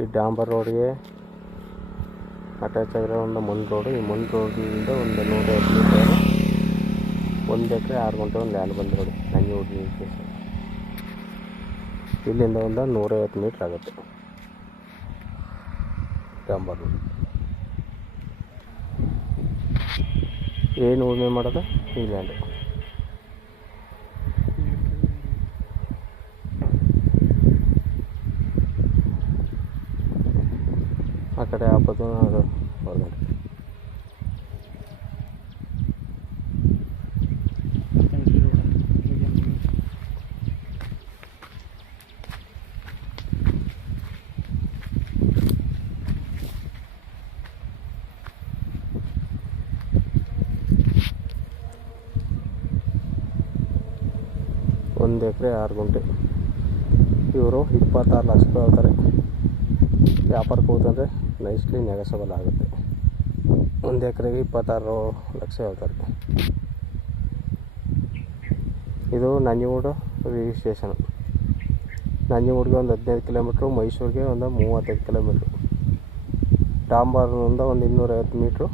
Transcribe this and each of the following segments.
ಈ ಡಾಂಬರ್ ರೋಡ್ಗೆ ಅಟ್ಯಾಚ್ ಆಗಿರೋ ಒಂದು ಮಣ್ಣು ರೋಡು. ಈ ಮಣ್ಣು ರೋಡಿಂದ ಒಂದು 150 ಮೀಟರ್ 1 ಎಕರೆ 6 ಗುಂಟೆ ಒಂದು ಲ್ಯಾಂಡ್ ಬಂದಿರೋದು ನಂಜನಗೂಡು ಸ್ಟೇಷನ್. ಇಲ್ಲಿಂದ ಒಂದು 150 ಮೀಟ್ರ್ ಆಗುತ್ತೆ ಡಾಂಬರ್ ರೋಡ್. ಏನು ಉಳುಮೆ ಮಾಡೋದು ಈ ಲ್ಯಾಂಡು. ಆ ಕಡೆ ಆಪತ್ತು ಅದು ಹೊರಗಡೆ. ಒಂದು ಎಕರೆ 6 ಗುಂಟೆ. ಇವರು 26 ಲಕ್ಷ ರೂಪಾಯಿ ಹೇಳ್ತಾರೆ. ವ್ಯಾಪಾರಕ್ಕೆ ಹೋದಂದರೆ ನೈಸ್ಲಿ ನೆಗೋಸಬಲ್ ಆಗುತ್ತೆ. 1 ಎಕರೆಗೆ 26 ಲಕ್ಷ ಹೇಳ್ತಾರೆ. ಇದು ನಂಜನಗೂಡು ರಿಜಿಸ್ಟ್ರೇಷನು. ನಂಜನಗೂಡಿಗೆ ಒಂದು 15 ಕಿಲೋಮೀಟ್ರು, ಮೈಸೂರಿಗೆ ಒಂದು 35 ಕಿಲೋಮೀಟ್ರು. ಡಾಂಬರ್ನಿಂದ ಒಂದು 250 ಮೀಟ್ರು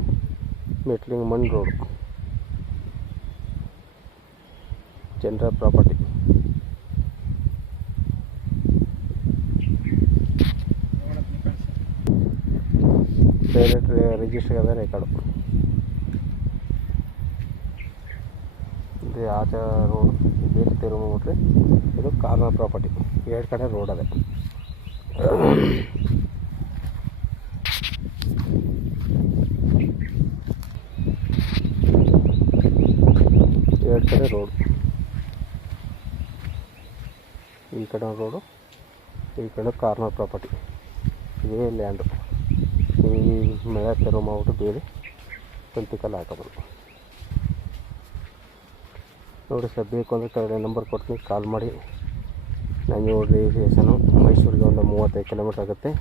ಮೆಟ್ಲಿಂಗ್ ಮಣ್ಣು road. General property. Direct register ಅದ ರೆಕಾರ್ಡು. ಇದು ಆಚೆ ರೋಡ್ ಬೇರೆ ತಿರುಗಿಬಿಟ್ರೆ ಇದು ಕಾರ್ನರ್ ಪ್ರಾಪರ್ಟಿ. 2 ಕಡೆ ರೋಡ್ ಅದೇ. ಎರಡು ಕಡೆ ರೋಡ್. ಈ ಕಡೆ ರೋಡು, ಈ ಕಡೆ ಕಾರ್ನರ್ ಪ್ರಾಪರ್ಟಿ. ಇದೇ ಲ್ಯಾಂಡು. ಈ ಮಳೆ ತೆರವು ಮಾಡಿಬಿಟ್ಟು ಬೇರೆ ಸ್ವಂತಿಕಲ್ಲಿ ಹಾಕೋಬೋದು. ನೋಡಿ ಸರ್, ಬೇಕು ಅಂದರೆ ಕೆಳಗಡೆ ನಂಬರ್ ಕೊಡ್ತೀನಿ, ಕಾಲ್ ಮಾಡಿ. ನಂಜನಗೂಡು ರಿಜಿಸ್ಟ್ರೇಷನು. ಮೈಸೂರಿಗೆ ಒಂದು 35 ಕಿಲೋಮೀಟ್ರ್ ಆಗುತ್ತೆ.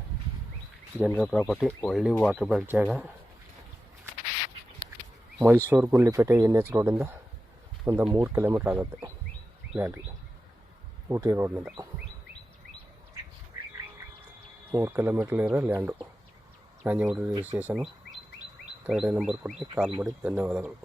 ಜನರಲ್ ಪ್ರಾಪರ್ಟಿ, ಒಳ್ಳೆ ವಾಟರ್ ಬೆಲ್ಟ್ ಜಾಗ. ಮೈಸೂರು ಗುಂಡ್ಲಿಪೇಟೆ NH ರೋಡಿಂದ ಒಂದು 3 ಕಿಲೋಮೀಟ್ರ್ ಆಗುತ್ತೆ ಲ್ಯಾಂಡ್ಗೆ. ಊಟಿ ರೋಡ್ನಿಂದ 3 ಕಿಲೋಮೀಟ್ರಲ್ಲಿರೋ ಲ್ಯಾಂಡು. ನಂಜನಗೂಡು ರಿಜಿಸ್ಟ್ರೇಷನು. ಕೆಳಗಡೆ ನಂಬರ್ ಕೊಡ್ತೀನಿ, ಕಾಲ್ ಮಾಡಿ. ಧನ್ಯವಾದಗಳು.